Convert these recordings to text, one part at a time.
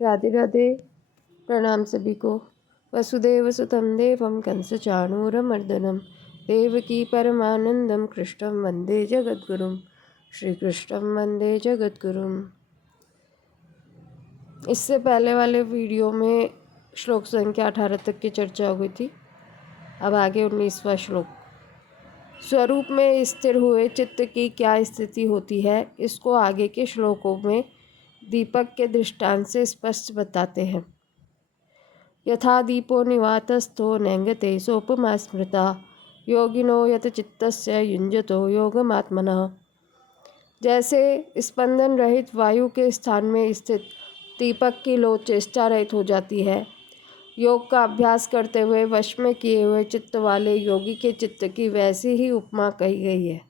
राधे राधे। प्रणाम सभी को। वसुदेव सुतं देवं कंसचाणूरमर्दनं देवकी परमानंदं कृष्णं वंदे जगद्गुरुं। श्री कृष्णं वंदे जगद्गुरुं। इससे पहले वाले वीडियो में श्लोक संख्या 18 तक की चर्चा हो गई थी। अब आगे 19वां श्लोक। स्वरूप में स्थिर हुए चित्त की क्या स्थिति होती है, इसको आगे के श्लोकों में दीपक के दृष्टांत से स्पष्ट बताते हैं। यथा दीपो निवातस्थो नेंगते सोपमा स्मृता योगिनो यत चित्तस्य युञ्जतो योगमात्मनः। जैसे स्पंदन रहित वायु के स्थान में स्थित दीपक की लो चेष्टा रहित हो जाती है, योग का अभ्यास करते हुए वश में किए हुए चित्त वाले योगी के चित्त की वैसी ही उपमा कही गई है।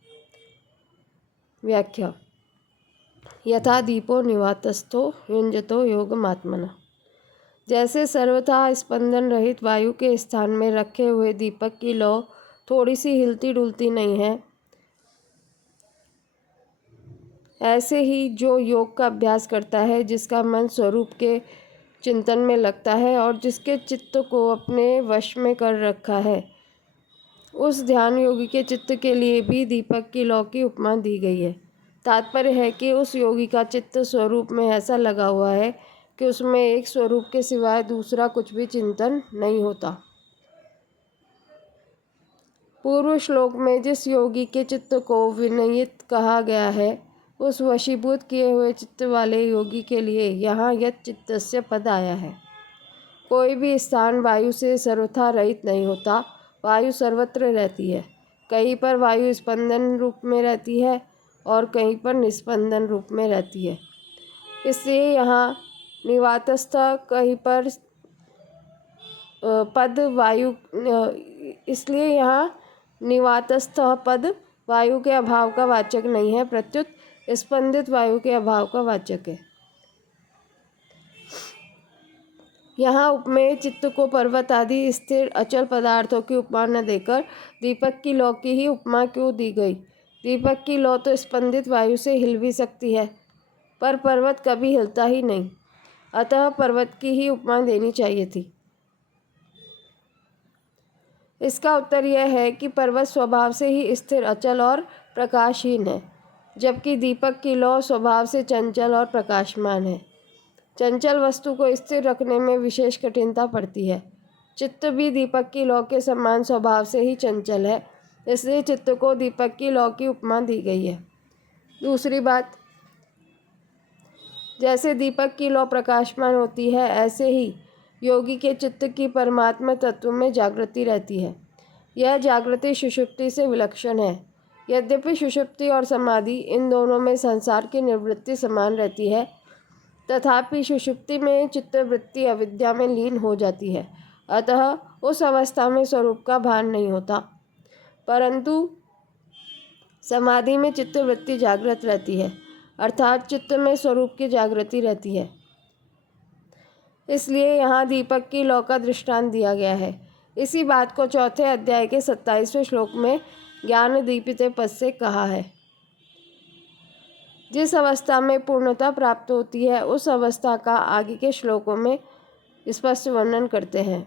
व्याख्या। यथा दीपो निवातस्थो युञ्जतो योगमात्मनः। जैसे सर्वथा स्पंदन रहित वायु के स्थान में रखे हुए दीपक की लौ थोड़ी सी हिलती डुलती नहीं है, ऐसे ही जो योग का अभ्यास करता है, जिसका मन स्वरूप के चिंतन में लगता है और जिसके चित्त को अपने वश में कर रखा है, उस ध्यान योगी के चित्त के लिए भी दीपक की लौ की उपमा दी गई है। तात्पर्य है कि उस योगी का चित्त स्वरूप में ऐसा लगा हुआ है कि उसमें एक स्वरूप के सिवाय दूसरा कुछ भी चिंतन नहीं होता। पूर्व श्लोक में जिस योगी के चित्त को विनयित कहा गया है, उस वशीभूत किए हुए चित्त वाले योगी के लिए यहाँ यत चित्तस्य पद आया है। कोई भी स्थान वायु से सर्वथा रहित नहीं होता, वायु सर्वत्र रहती है। कहीं पर वायु स्पंदन रूप में रहती है और कहीं पर निस्पंदन रूप में रहती है। इसलिए यहाँ निवातस्थ कहीं पर पद वायु इसलिए यहाँ निवातस्थ पद वायु के अभाव का वाचक नहीं है, प्रत्युत स्पंदित वायु के अभाव का वाचक है। यहाँ उपमेय चित्त को पर्वत आदि स्थिर अचल पदार्थों की उपमा न देकर दीपक की लौ की ही उपमा क्यों दी गई? दीपक की लौ तो स्पंदित वायु से हिल भी सकती है, पर पर्वत कभी हिलता ही नहीं, अतः पर्वत की ही उपमा देनी चाहिए थी। इसका उत्तर यह है कि पर्वत स्वभाव से ही स्थिर अचल और प्रकाशहीन है, जबकि दीपक की लौ स्वभाव से चंचल और प्रकाशमान है। चंचल वस्तु को स्थिर रखने में विशेष कठिनता पड़ती है। चित्त भी दीपक की लौ के समान स्वभाव से ही चंचल है, इसलिए चित्त को दीपक की लौ की उपमा दी गई है। दूसरी बात, जैसे दीपक की लौ प्रकाशमान होती है, ऐसे ही योगी के चित्त की परमात्मा तत्व में जागृति रहती है। यह जागृति सुषुप्ति से विलक्षण है। यद्यपि सुषुप्ति और समाधि इन दोनों में संसार की निवृत्ति समान रहती है, तथापि सुषुप्ति में चित्तवृत्ति अविद्या में लीन हो जाती है, अतः उस अवस्था में स्वरूप का भान नहीं होता, परंतु समाधि में चित्तवृत्ति जागृत रहती है, अर्थात चित्त में स्वरूप की जागृति रहती है। इसलिए यहाँ दीपक की लौ का दृष्टांत दिया गया है। इसी बात को चौथे अध्याय के 27वें श्लोक में ज्ञान दीपिते पद से कहा है। जिस अवस्था में पूर्णता प्राप्त होती है, उस अवस्था का आगे के श्लोकों में स्पष्ट वर्णन करते हैं।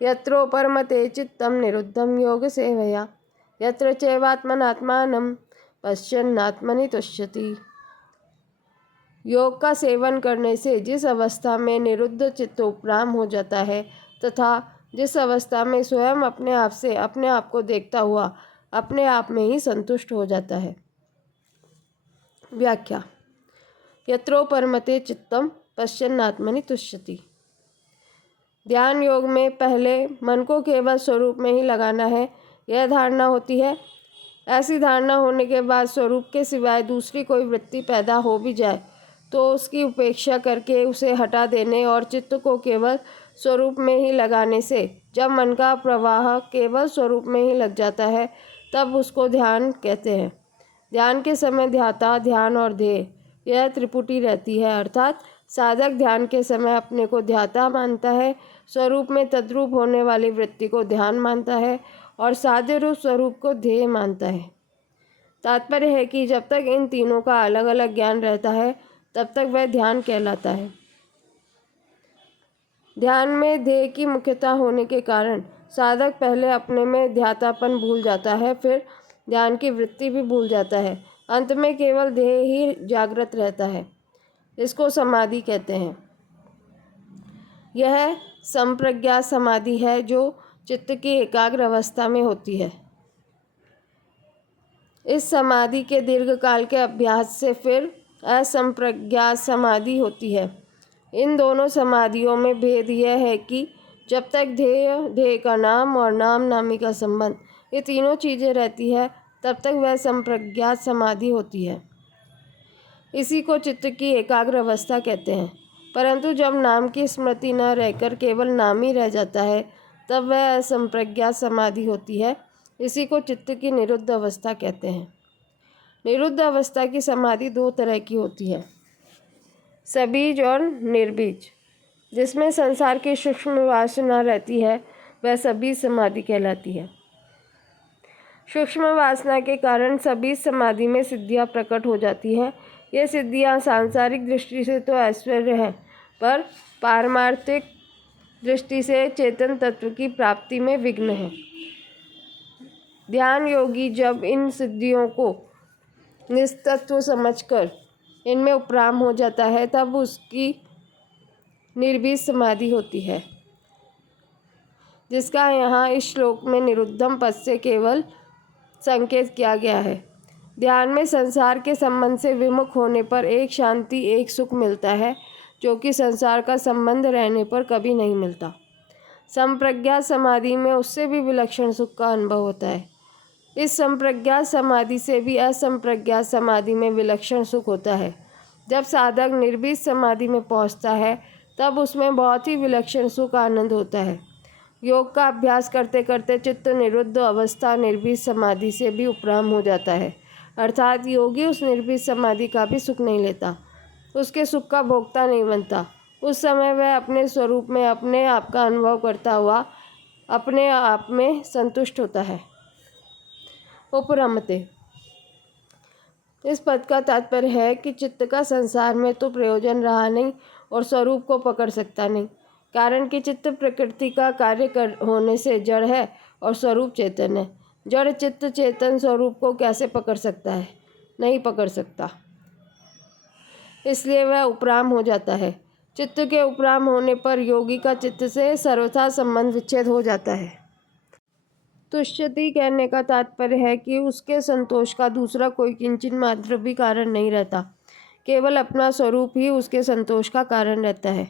यत्रोपरमते चित्तम निरुद्धम योग सेवया यत्र चैवात्मनात्मानं पश्यन्नात्मनि तुष्यति। योग का सेवन करने से जिस अवस्था में निरुद्ध चित्त उपराम हो जाता है तथा जिस अवस्था में स्वयं अपने आप से अपने आप को देखता हुआ अपने आप में ही संतुष्ट हो जाता है। व्याख्या। यत्रोपरमते चित्तम पश्यन्नात्मनि तुष्यति। ध्यान योग में पहले मन को केवल स्वरूप में ही लगाना है, यह धारणा होती है। ऐसी धारणा होने के बाद स्वरूप के सिवाय दूसरी कोई वृत्ति पैदा हो भी जाए तो उसकी उपेक्षा करके उसे हटा देने और चित्त को केवल स्वरूप में ही लगाने से जब मन का प्रवाह केवल स्वरूप में ही लग जाता है, तब उसको ध्यान कहते हैं। ध्यान के समय ध्याता, ध्यान और ध्येय यह त्रिपुटी रहती है, अर्थात साधक ध्यान के समय अपने को ध्याता मानता है, स्वरूप में तद्रूप होने वाली वृत्ति को ध्यान मानता है और साध्य रूप स्वरूप को ध्येय मानता है। तात्पर्य है कि जब तक इन तीनों का अलग अलग ज्ञान रहता है, तब तक वह ध्यान कहलाता है। ध्यान में ध्येय की मुख्यता होने के कारण साधक पहले अपने में ध्यातापन भूल जाता है, फिर ध्यान की वृत्ति भी भूल जाता है। अंत में केवल ध्येय ही जागृत रहता है। इसको समाधि कहते हैं। यह संप्रज्ञात समाधि है जो चित्त की एकाग्र अवस्था में होती है। इस समाधि के दीर्घकाल के अभ्यास से फिर असंप्रज्ञात समाधि होती है। इन दोनों समाधियों में भेद यह है कि जब तक ध्येय का नाम और नाम नामी का संबंध, ये तीनों चीज़ें रहती है, तब तक वह संप्रज्ञात समाधि होती है। इसी को चित्त की एकाग्र अवस्था कहते हैं। परंतु जब नाम की स्मृति न रहकर केवल नाम ही रह जाता है, तब वह असंप्रज्ञात समाधि होती है। इसी को चित्त की निरुद्ध अवस्था कहते हैं। निरुद्ध अवस्था की समाधि दो तरह की होती है, सबीज और निर्बीज। जिसमें संसार की सूक्ष्म वासना रहती है वह सबीज समाधि कहलाती है। सूक्ष्म वासना के कारण सबीज समाधि में सिद्धियां प्रकट हो जाती हैं। ये सिद्धियां सांसारिक दृष्टि से तो ऐश्वर्य है, पर पारमार्थिक दृष्टि से चेतन तत्व की प्राप्ति में विघ्न है। ध्यान योगी जब इन सिद्धियों को निस्तत्व समझकर इनमें उपराम हो जाता है, तब उसकी निर्बीज समाधि होती है, जिसका यहाँ इस श्लोक में निरुद्धम पद से केवल संकेत किया गया है। ध्यान में संसार के संबंध से विमुख होने पर एक शांति, एक सुख मिलता है, जो कि संसार का संबंध रहने पर कभी नहीं मिलता। संप्रज्ञात समाधि में उससे भी विलक्षण सुख का अनुभव होता है। इस संप्रज्ञात समाधि से भी असंप्रज्ञात समाधि में विलक्षण सुख होता है। जब साधक निर्बीज समाधि में पहुंचता है, तब उसमें बहुत ही विलक्षण सुख आनंद होता है। योग का अभ्यास करते करते चित्त निरुद्ध अवस्था निर्बीज समाधि से भी उपराम हो जाता है, अर्थात योगी उस निर्बीज समाधि का भी सुख नहीं लेता, उसके सुख का भोक्ता नहीं बनता। उस समय वह अपने स्वरूप में अपने आप का अनुभव करता हुआ अपने आप में संतुष्ट होता है। उपरमते, इस पद का तात्पर्य है कि चित्त का संसार में तो प्रयोजन रहा नहीं और स्वरूप को पकड़ सकता नहीं, कारण कि चित्त प्रकृति का कार्य होने से जड़ है और स्वरूप चेतन है। जड़ चित्त चेतन स्वरूप को कैसे पकड़ सकता है? नहीं पकड़ सकता, इसलिए वह उपराम हो जाता है। चित्त के उपराम होने पर योगी का चित्त से सर्वथा संबंध विच्छेद हो जाता है। तुष्यति कहने का तात्पर्य है कि उसके संतोष का दूसरा कोई किंचित मात्र भी कारण नहीं रहता, केवल अपना स्वरूप ही उसके संतोष का कारण रहता है।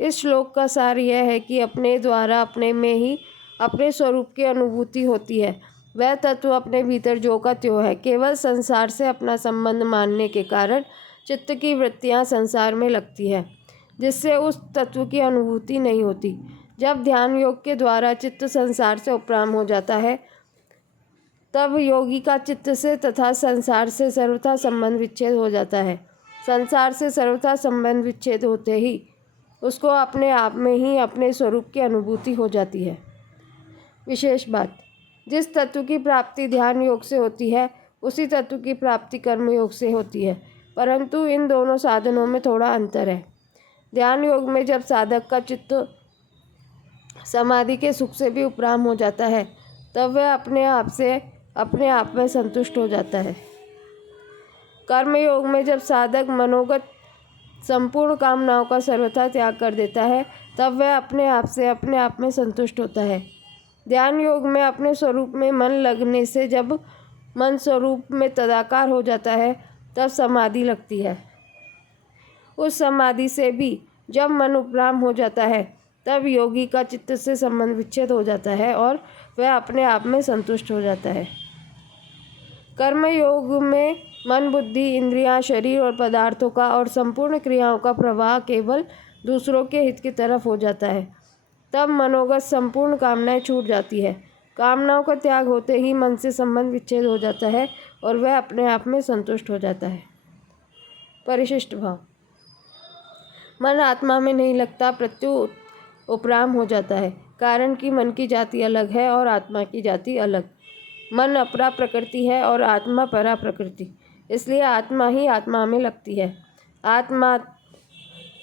इस श्लोक का सार यह है कि अपने द्वारा अपने में ही अपने स्वरूप की अनुभूति होती है। वह तत्व अपने भीतर जो का त्यों है। केवल संसार से अपना संबंध मानने के कारण चित्त की वृत्तियां संसार में लगती है, जिससे उस तत्व की अनुभूति नहीं होती। जब ध्यान योग के द्वारा चित्त संसार से उपराम हो जाता है, तब योगी का चित्त से तथा संसार से सर्वथा संबंध विच्छेद हो जाता है। संसार से सर्वथा संबंध विच्छेद होते ही उसको अपने आप में ही अपने स्वरूप की अनुभूति हो जाती है। विशेष बात, जिस तत्व की प्राप्ति ध्यान योग से होती है, उसी तत्व की प्राप्ति कर्म योग से होती है, परंतु इन दोनों साधनों में थोड़ा अंतर है। ध्यान योग में जब साधक का चित्त समाधि के सुख से भी उपराम हो जाता है, तब वह अपने आप में संतुष्ट हो जाता है। कर्म योग में जब साधक मनोगत संपूर्ण कामनाओं का सर्वथा त्याग कर देता है, तब वह अपने आप में संतुष्ट होता है। ध्यान योग में अपने स्वरूप में मन लगने से जब मन स्वरूप में तदाकार हो जाता है, तब समाधि लगती है। उस समाधि से भी जब मन उपराम हो जाता है, तब योगी का चित्त से संबंध विच्छेद हो जाता है और वह अपने आप में संतुष्ट हो जाता है। कर्म योग में मन, बुद्धि, इंद्रियां, शरीर और पदार्थों का और संपूर्ण क्रियाओं का प्रवाह केवल दूसरों के हित की तरफ हो जाता है। तब मनोगत संपूर्ण कामनाएं छूट जाती है। कामनाओं का त्याग होते ही मन से संबंध विच्छेद हो जाता है और वह अपने आप में संतुष्ट हो जाता है। परिशिष्ट भाव, मन आत्मा में नहीं लगता, प्रत्युत उपराम हो जाता है, कारण कि मन की जाति अलग है और आत्मा की जाति अलग। मन अपरा प्रकृति है और आत्मा परा प्रकृति, इसलिए आत्मा ही आत्मा में लगती है। आत्मा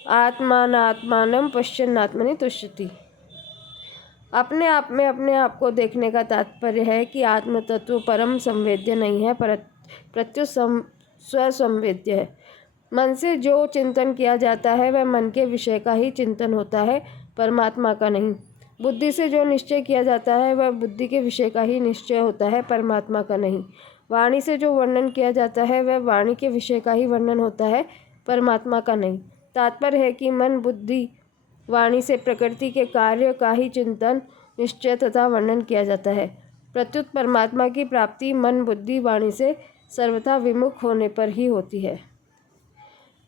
आत्मानात्मानं पश्यन्नात्मनि तुष्यति। अपने आप में अपने आप को देखने का तात्पर्य है कि आत्म तत्व परम संवेद्य नहीं है, प्रत्युत स्वसंवेद्य है। मन से जो चिंतन किया जाता है वह मन के विषय का ही चिंतन होता है, परमात्मा का नहीं। बुद्धि से जो निश्चय किया जाता है वह बुद्धि के विषय का ही निश्चय होता है, परमात्मा का नहीं। वाणी से जो वर्णन किया जाता है वह वाणी के विषय का ही वर्णन होता है, परमात्मा का नहीं। तात्पर्य है कि मन बुद्धि वाणी से प्रकृति के कार्य का ही चिंतन, निश्चय तथा वर्णन किया जाता है। प्रत्युत परमात्मा की प्राप्ति मन बुद्धि वाणी से सर्वथा विमुख होने पर ही होती है।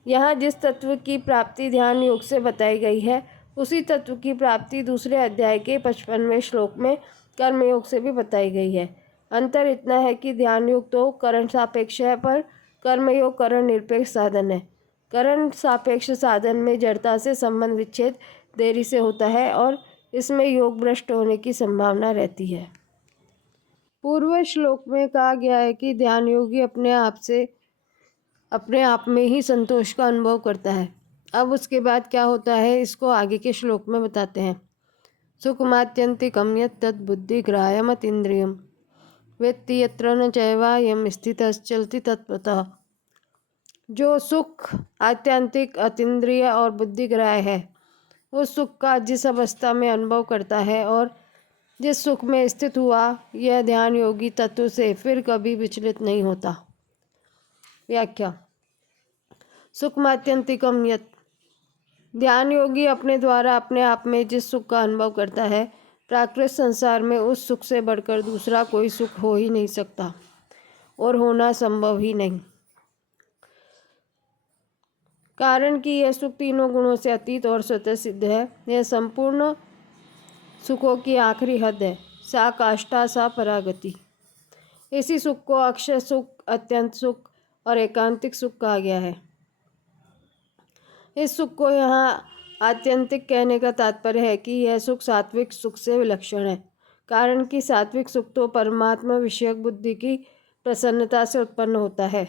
यहाँ जिस तत्व की प्राप्ति ध्यान योग से बताई गई है, उसी तत्व की प्राप्ति दूसरे अध्याय के 55वें श्लोक में कर्म योग से भी बताई गई है। अंतर इतना है कि ध्यान योग तो करण सापेक्ष है, पर कर्म योग करण निरपेक्ष साधन है। करण सापेक्ष साधन में जड़ता से संबंध विच्छेद देरी से होता है और इसमें योग भ्रष्ट होने की संभावना रहती है। पूर्व श्लोक में कहा गया है कि ध्यान योगी अपने आप में ही संतोष का अनुभव करता है। अब उसके बाद क्या होता है, इसको आगे के श्लोक में बताते हैं। सुखमात्यंतिकं यत् तद् बुद्धिग्राह्यमतीन्द्रियं वेत्ति यत्र न चैवायं स्थितश्चलति तत्त्वतः। जो सुख आत्यंतिक, अतीन्द्रिय और बुद्धिग्राह्य है, उस सुख का जिस अवस्था में अनुभव करता है और जिस सुख में स्थित हुआ, यह ध्यान योगी तत्व से फिर कभी विचलित नहीं होता। व्याख्या। सुखमात्यंतिकम यत्, ध्यान योगी अपने द्वारा अपने आप में जिस सुख का अनुभव करता है, प्राकृत संसार में उस सुख से बढ़कर दूसरा कोई सुख हो ही नहीं सकता और होना संभव ही नहीं। कारण कि यह सुख तीनों गुणों से अतीत और स्वतः सिद्ध है। यह संपूर्ण सुखों की आखिरी हद है, सा काष्ठा सा परागति। इसी सुख को अक्षय सुख, अत्यंत सुख और एकांतिक सुख कहा गया है। इस सुख को यहाँ आत्यंतिक कहने का तात्पर्य है कि यह सुख सात्विक सुख से विलक्षण है। कारण कि सात्विक सुख तो परमात्मा विषयक बुद्धि की प्रसन्नता से उत्पन्न होता है,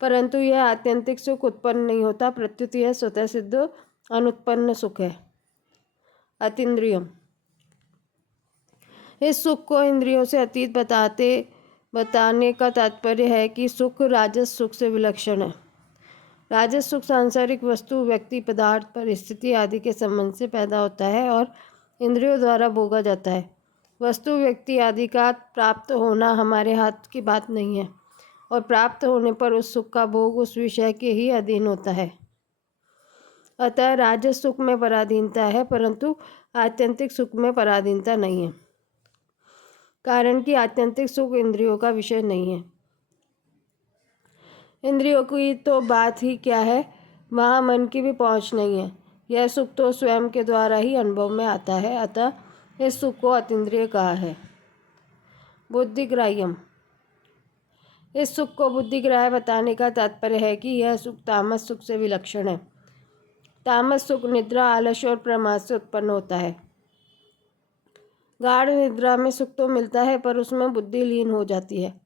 परंतु यह आत्यंतिक सुख उत्पन्न नहीं होता, प्रत्युत यह स्वतः सिद्ध अनुत्पन्न सुख है। अतीन्द्रियम, इस सुख को इंद्रियों से अतीत बताने का तात्पर्य है कि सुख राजस सुख से विलक्षण है। राजस सुख सांसारिक वस्तु, व्यक्ति, पदार्थ, परिस्थिति आदि के संबंध से पैदा होता है और इंद्रियों द्वारा भोगा जाता है। वस्तु, व्यक्ति आदि का प्राप्त होना हमारे हाथ की बात नहीं है और प्राप्त होने पर उस सुख का भोग उस विषय के ही अधीन होता है। अतः राजस सुख में पराधीनता है, परंतु आत्यंतिक सुख में पराधीनता नहीं है। कारण कि आत्यंतिक सुख इंद्रियों का विषय नहीं है। इंद्रियों की तो बात ही क्या है, वहाँ मन की भी पहुँच नहीं है। यह सुख तो स्वयं के द्वारा ही अनुभव में आता है, अतः इस सुख को अतीन्द्रिय कहा है। बुद्धिग्राह्यम, इस सुख को बुद्धिग्राह्य बताने का तात्पर्य है कि यह सुख तामस सुख से विलक्षण है। तामस सुख निद्रा, आलस्य और प्रमाद से उत्पन्न होता है। गाढ़ निद्रा में सुख तो मिलता है, पर उसमें बुद्धि लीन हो जाती है।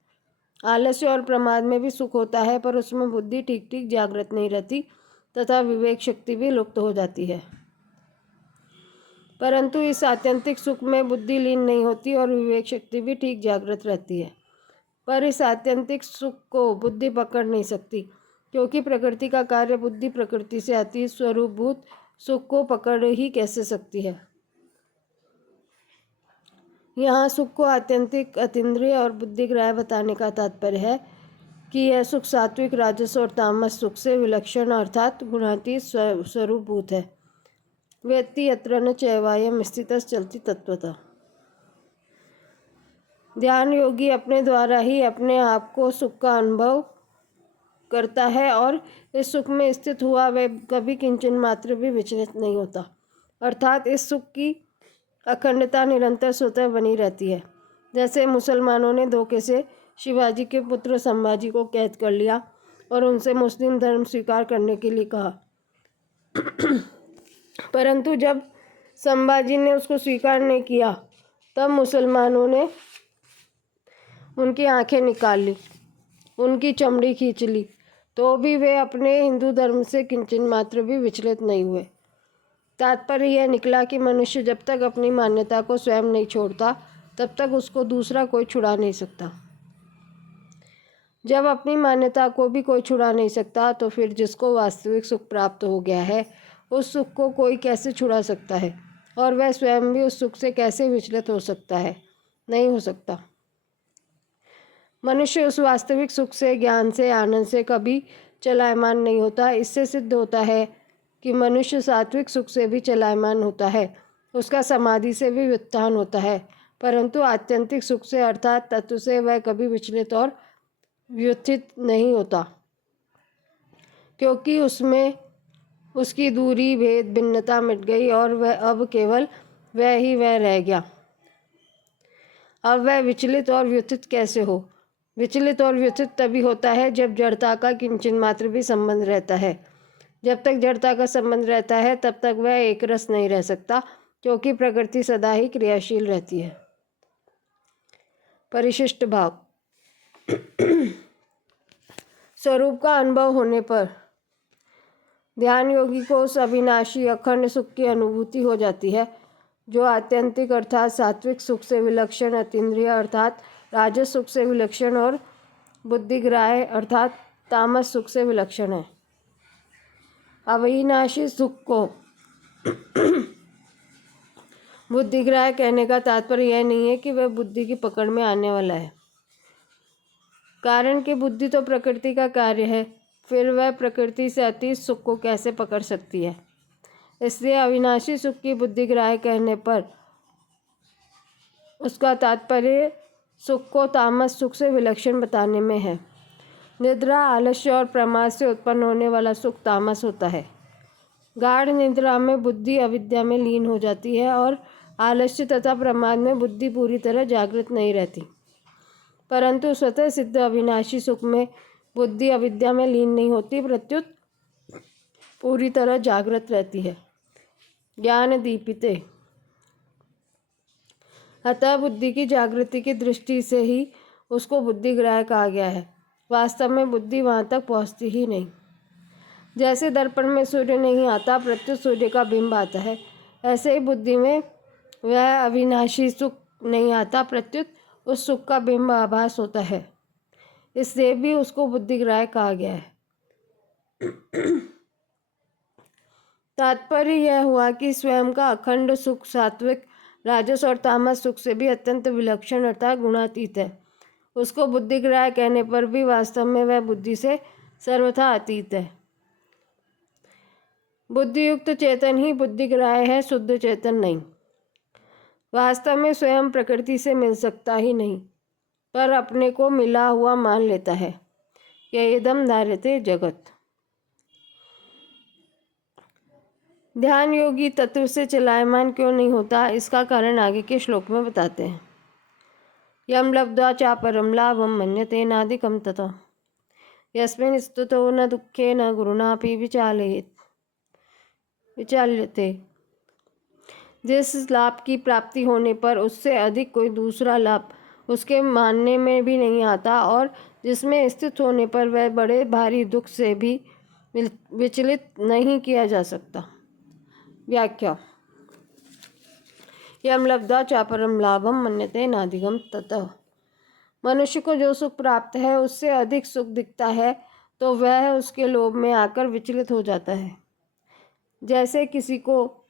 आलस्य और प्रमाद में भी सुख होता है, पर उसमें बुद्धि ठीक ठीक जागृत नहीं रहती तथा विवेक शक्ति भी लुप्त हो जाती है। परंतु इस आत्यंतिक सुख में बुद्धि लीन नहीं होती और विवेक शक्ति भी ठीक जागृत रहती है। पर इस आत्यंतिक सुख को बुद्धि पकड़ नहीं सकती, क्योंकि प्रकृति का कार्य बुद्धि प्रकृति से अतीत स्वरूपभूत सुख को पकड़ ही कैसे सकती है। यहाँ सुख को आत्यंतिक, अतीन्द्रिय और बुद्धिग्राह्य बताने का तात्पर्य है कि यह सुख सात्विक, राजस और तामस सुख से विलक्षण अर्थात गुणातीत स्वरूपभूत है। वेत्ति यत्र न चैवायं स्थितश्चलति तत्त्वतः। ध्यान योगी अपने द्वारा ही अपने आप को सुख का अनुभव करता है और इस सुख में स्थित हुआ वह कभी किंचन मात्र भी विचलित नहीं होता, अर्थात इस सुख की अखंडता निरंतर स्वतः बनी रहती है। जैसे मुसलमानों ने धोखे से शिवाजी के पुत्र संभाजी को कैद कर लिया और उनसे मुस्लिम धर्म स्वीकार करने के लिए कहा, परंतु जब संभाजी ने उसको स्वीकार नहीं किया, तब मुसलमानों ने उनकी आंखें निकाल ली, उनकी चमड़ी खींच ली, तो भी वे अपने हिंदू धर्म से किंचन मात्र भी विचलित नहीं हुए। तात्पर्य यह निकला कि मनुष्य जब तक अपनी मान्यता को स्वयं नहीं छोड़ता तब तक उसको दूसरा कोई छुड़ा नहीं सकता। जब अपनी मान्यता को भी कोई छुड़ा नहीं सकता तो फिर जिसको वास्तविक सुख प्राप्त हो गया है उस सुख को कोई कैसे छुड़ा सकता है, और वह स्वयं भी उस सुख से कैसे विचलित हो सकता है? नहीं हो सकता। मनुष्य उस वास्तविक सुख से, ज्ञान से, आनंद से कभी चलायमान नहीं होता। इससे सिद्ध होता है कि मनुष्य सात्विक सुख से भी चलायमान होता है, उसका समाधि से भी व्युत्थान होता है, परंतु आत्यंतिक सुख से अर्थात तत्व से वह कभी विचलित और व्युत्थित नहीं होता, क्योंकि उसमें उसकी दूरी, भेद, भिन्नता मिट गई और वह अब केवल वह ही वह रह गया। अब वह विचलित और व्युत्थित कैसे हो? विचलित और व्युत्थित तभी होता है जब जड़ता का किंचन मात्र भी संबंध रहता है। जब तक जड़ता का संबंध रहता है तब तक वह एक रस नहीं रह सकता, क्योंकि प्रकृति सदा ही क्रियाशील रहती है। परिशिष्ट भाव। स्वरूप का अनुभव होने पर ध्यान योगी को उस अविनाशी अखंड सुख की अनुभूति हो जाती है जो आत्यंतिक अर्थात सात्विक सुख से विलक्षण, अतीन्द्रिय अर्थात राजस सुख से विलक्षण और बुद्धिग्राह्य अर्थात तामस सुख से विलक्षण है। अविनाशी सुख को बुद्धिग्राह्य कहने का तात्पर्य यह नहीं है कि वह बुद्धि की पकड़ में आने वाला है, कारण कि बुद्धि तो प्रकृति का कार्य है, फिर वह प्रकृति से अतीत सुख को कैसे पकड़ सकती है? इसलिए अविनाशी सुख की बुद्धिग्राह्य कहने पर उसका तात्पर्य सुख को तामस सुख से विलक्षण बताने में है। निद्रा, आलस्य और प्रमाद से उत्पन्न होने वाला सुख तामस होता है। गाढ़ निद्रा में बुद्धि अविद्या में लीन हो जाती है और आलस्य तथा प्रमाद में बुद्धि पूरी तरह जागृत नहीं रहती, परंतु स्वतः सिद्ध अविनाशी सुख में बुद्धि अविद्या में लीन नहीं होती, प्रत्युत पूरी तरह जागृत रहती है। ज्ञान दीपिते। अतः बुद्धि की जागृति की दृष्टि से ही उसको बुद्धिग्राह्य कहा गया है। वास्तव में बुद्धि वहाँ तक पहुँचती ही नहीं। जैसे दर्पण में सूर्य नहीं आता, प्रत्युत सूर्य का बिंब आता है, ऐसे ही बुद्धि में वह अविनाशी सुख नहीं आता, प्रत्युत उस सुख का बिंब आभास होता है। इससे भी उसको बुद्धिग्राह्य कहा गया है। तात्पर्य यह हुआ कि स्वयं का अखंड सुख सात्विक, राजस और तामस सुख से भी अत्यंत विलक्षण अर्थात गुणातीत है। उसको बुद्धिग्राह्य कहने पर भी वास्तव में वह बुद्धि से सर्वथा अतीत है। बुद्धियुक्त चेतन ही बुद्धिग्राह्य है, शुद्ध चेतन नहीं। वास्तव में स्वयं प्रकृति से मिल सकता ही नहीं, पर अपने को मिला हुआ मान लेता है। यह इदम धार्यते जगत। ध्यान योगी तत्व से चलायमान क्यों नहीं होता, इसका कारण आगे के श्लोक में बताते हैं। यम लब्ध्वा चापरम लाभम मन्यते नाधिकम तथा यस्मिन् स्तुतो न दुःखेन गुरुणापि विचाल्यते। जिस लाभ की प्राप्ति होने पर उससे अधिक कोई दूसरा लाभ उसके मानने में भी नहीं आता और जिसमें स्थित होने पर वह बड़े भारी दुख से भी विचलित नहीं किया जा सकता। व्याख्या। यम लब्ध्वा चापरम लाभम मन्यते नाधिकम ततः। मनुष्य को जो सुख प्राप्त है उससे अधिक सुख दिखता है तो वह उसके लोभ में आकर विचलित हो जाता है। जैसे किसी को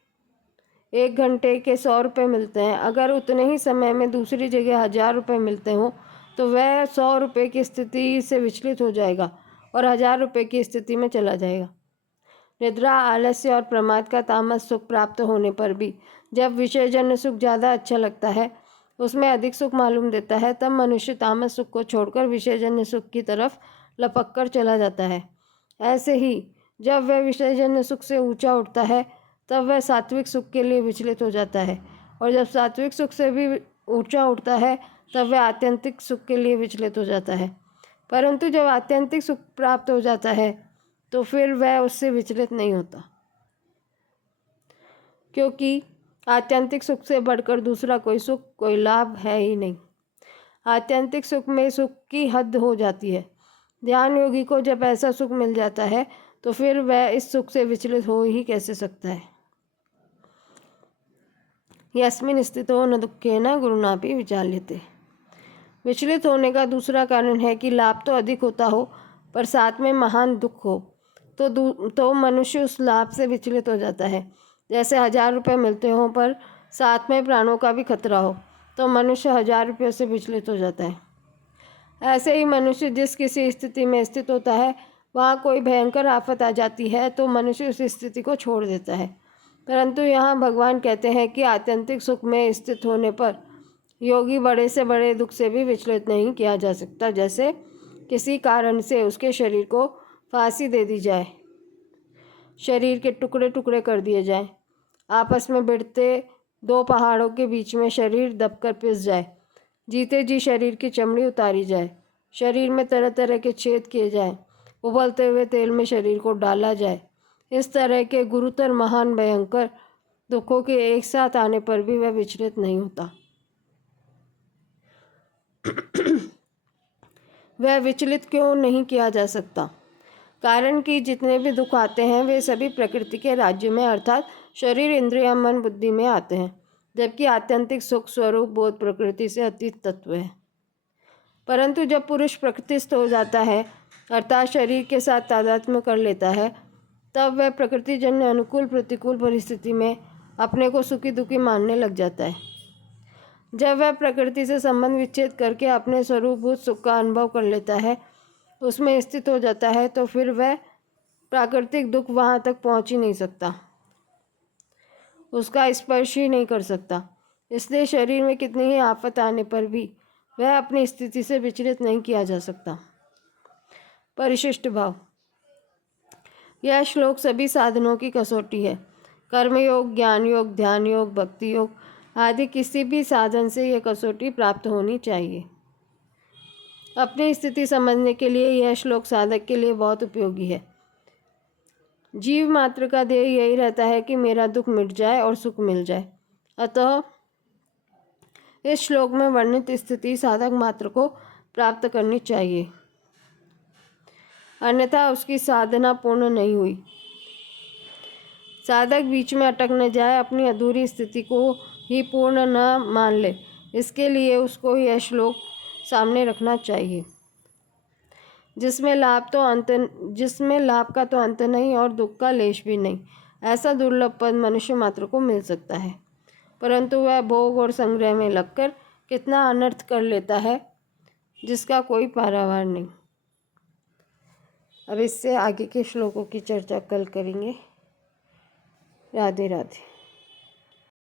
1 घंटे के 100 रुपये मिलते हैं, अगर उतने ही समय में दूसरी जगह 1000 रुपये मिलते हों तो वह 100 रुपये की स्थिति से विचलित हो जाएगा और 1000 रुपये की स्थिति में चला जाएगा। निद्रा, आलस्य और प्रमाद का तामस सुख प्राप्त होने पर भी जब विषयजन्य सुख ज़्यादा अच्छा लगता है, उसमें अधिक सुख मालूम देता है, तब मनुष्य तामस सुख को छोड़कर विषयजन्य सुख की तरफ लपक कर चला जाता है। ऐसे ही जब वह विषयजन्य सुख से ऊंचा उठता है तब वह सात्विक सुख के लिए विचलित हो जाता है, और जब सात्विक सुख से भी ऊंचा उठता है तब वह आत्यंतिक सुख के लिए विचलित हो जाता है। परंतु जब आत्यंतिक सुख प्राप्त हो जाता है तो फिर वह उससे विचलित नहीं होता, क्योंकि आत्यंतिक सुख से बढ़कर दूसरा कोई सुख, कोई लाभ है ही नहीं। आत्यंतिक सुख में सुख की हद हो जाती है। ध्यान योगी को जब ऐसा सुख मिल जाता है तो फिर वह इस सुख से विचलित हो ही कैसे सकता है। यस्मिन् स्थितो न दुःखेन गुरुणापि विचाल्यते। विचलित होने का दूसरा कारण है कि लाभ तो अधिक होता हो पर साथ में महान दुख हो तो मनुष्य उस लाभ से विचलित हो जाता है। जैसे 1000 रुपये मिलते हों पर साथ में प्राणों का भी खतरा हो तो मनुष्य 1000 रुपये से विचलित हो जाता है। ऐसे ही मनुष्य जिस किसी स्थिति में स्थित होता है वहाँ कोई भयंकर आफत आ जाती है तो मनुष्य उस स्थिति को छोड़ देता है। परंतु यहाँ भगवान कहते हैं कि आत्यंतिक सुख में स्थित होने पर योगी बड़े से बड़े दुख से भी विचलित नहीं किया जा सकता। जैसे किसी कारण से उसके शरीर को फांसी दे दी जाए, शरीर के टुकड़े टुकड़े कर दिए जाए, आपस में भिड़ते 2 पहाड़ों के बीच में शरीर दबकर पिस जाए, जीते जी शरीर की चमड़ी उतारी जाए, शरीर में तरह तरह के छेद किए जाए, उबलते हुए तेल में शरीर को डाला जाए, इस तरह के गुरुतर महान भयंकर दुखों के एक साथ आने पर भी वह विचलित नहीं होता। वह विचलित क्यों नहीं किया जा सकता? कारण कि जितने भी दुख आते हैं वे सभी प्रकृति के राज्य में अर्थात शरीर, इंद्रिय, मन, बुद्धि में आते हैं, जबकि आत्यंतिक सुख स्वरूप बोध प्रकृति से अतीत तत्व है। परंतु जब पुरुष प्रकृतिस्थ हो जाता है अर्थात शरीर के साथ तादात्म्य कर लेता है तब वह प्रकृतिजन्य अनुकूल प्रतिकूल परिस्थिति में अपने को सुखी दुखी मानने लग जाता है। जब वह प्रकृति से संबंध विच्छेद करके अपने स्वरूपभूत सुख का अनुभव कर लेता है, उसमें स्थित हो जाता है तो फिर वह प्राकृतिक दुख वहाँ तक पहुँच ही नहीं सकता, उसका स्पर्श ही नहीं कर सकता। इसलिए शरीर में कितनी ही आफत आने पर भी वह अपनी स्थिति से विचलित नहीं किया जा सकता। परिशिष्ट भाव। यह श्लोक सभी साधनों की कसौटी है। कर्मयोग, ज्ञान योग, ध्यान योग, भक्ति योग आदि किसी भी साधन से यह कसौटी प्राप्त होनी चाहिए। अपनी स्थिति समझने के लिए यह श्लोक साधक के लिए बहुत उपयोगी है। जीव मात्र का ध्येय यही रहता है कि मेरा दुख मिट जाए और सुख मिल जाए। अतः इस श्लोक में वर्णित स्थिति साधक मात्र को प्राप्त करनी चाहिए, अन्यथा उसकी साधना पूर्ण नहीं हुई। साधक बीच में अटक न जाए, अपनी अधूरी स्थिति को ही पूर्ण न मान ले, इसके लिए उसको यह श्लोक सामने रखना चाहिए, जिसमें लाभ का तो अंत नहीं और दुख का लेश भी नहीं। ऐसा दुर्लभ पद मनुष्य मात्र को मिल सकता है, परंतु वह भोग और संग्रह में लगकर कितना अनर्थ कर लेता है जिसका कोई पारावार नहीं। अब इससे आगे के श्लोकों की चर्चा कल करेंगे। राधे राधे।